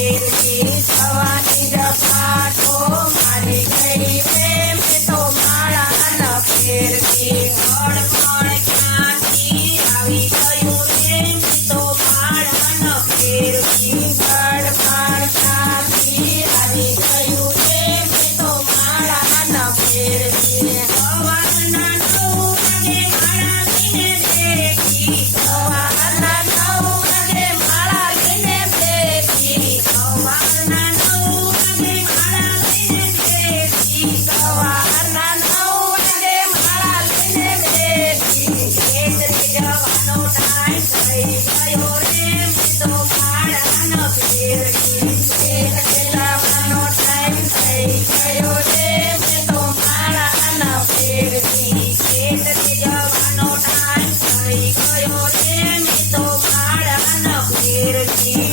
ફેરવી સવાની જપાટો મારી ગઈ રે મેં તો માળા ફેરવી હળપણ ક્યાંથી આવી ગયું રે મેં તો માળા ફેરવી હળપણ ક્યાંથી આવી ગયું રે મેં તો માળા ફેરવી સવારના 9 વાગે માળા લઈને બેઠી સવારના 9 વાગે માળા લઈને બેઠી સવારના 9 વાગે માળા લઈને બેઠી સવારના 9 વાગે માળા લઈને બેઠી ખેતરે જવાનો ટાઈમ થઈ ગયો રે મેં તો માળા ફેરવી ખેતરે જવાનો ટાઈમ થઈ ગયો રે મેં તો માળા ફેરવી ખેતરે જવાનો ટાઈમ થઈ ગયો રે મેં તો માળા ફેરવી